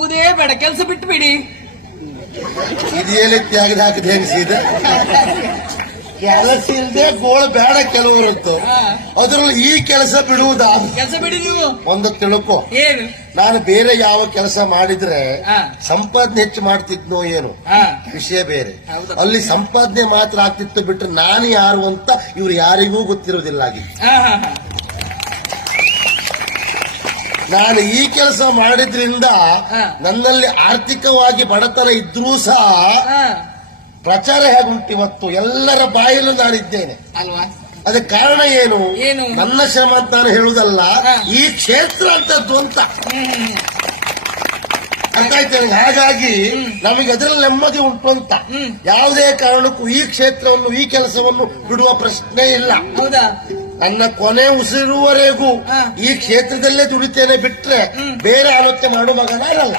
ಹೌದೇ ಬೇಡ ಕೆಲಸ ಬಿಟ್ಟು ಬಿಡಿ ಹಾಕಿದ ಕೆಲಸ ಇಲ್ಲದೆ ಗೋಳ ಬೇಡ ಕೆಲವರು ಅದರಲ್ಲಿ ಈ ಕೆಲಸ ಬಿಡುವುದ ಕೆಲಸ ಬಿಡಿ ನೀವು. ಒಂದು ತಿಳ್ಕೊ. ಏನು? ನಾನು ಬೇರೆ ಯಾವ ಕೆಲಸ ಮಾಡಿದ್ರೆ. ಸಂಪಾದನೆ ಹೆಚ್ಚು ಮಾಡ್ತಿದ್ನೋ ಏನು? ವಿಷಯ ಬೇರೆ. ಅಲ್ಲಿ ಸಂಪಾದನೆ ಮಾತ್ರ ಆಗ್ತಿತ್ತು ಬಿಟ್ರೆ ನಾನು ಯಾರು ಅಂತ ಇವ್ರು ಯಾರಿಗೂ ಗೊತ್ತಿರೋದಿಲ್ಲ ಆಗಿತ್ತು ನಾನು ಈ ಕೆಲಸ ಮಾಡಿದ್ರಿಂದ. ನನ್ನಲ್ಲಿ ಆರ್ಥಿಕವಾಗಿ ಬಡತನ ಇದ್ರೂ ಸಹ ಪ್ರಚಾರ ಹೇಗುಂಟು ಇವತ್ತು? ಎಲ್ಲರ ಬಾಯಲ್ಲೂ ನಾನಿದ್ದೇನೆ. ಅಲ್ವಾ? ಅದಕ್ಕೆ ಕಾರಣ ಏನು? ನನ್ನ ಶ್ರಮ ಅಂತ ನಾನು ಹೇಳುವುದಲ್ಲ ಈ ಕ್ಷೇತ್ರ ಅಂತದ್ದು ಅಂತ. ಅರ್ಥ ಆಯ್ತು ಹಾಗಾಗಿ ನಮಗೆ ಅದರಲ್ಲಿ ನೆಮ್ಮದಿ ಉಂಟು ಅಂತ. ಯಾವುದೇ ಕಾರಣಕ್ಕೂ ಈ ಕ್ಷೇತ್ರವನ್ನು ಈ ಕೆಲಸವನ್ನು ಬಿಡುವ ಪ್ರಶ್ನೆ ಇಲ್ಲ. ಹೌದಾ? ನನ್ನ ಕೊನೆ ಉಸಿರುವರೆಗೂ ಈ ಕ್ಷೇತ್ರದಲ್ಲೇ ದುಡಿತೇನೆ ಬಿಟ್ರೆ ಬೇರೆ ಆಲೋಚನೆ ಮಗನ ನಾನಲ್ಲ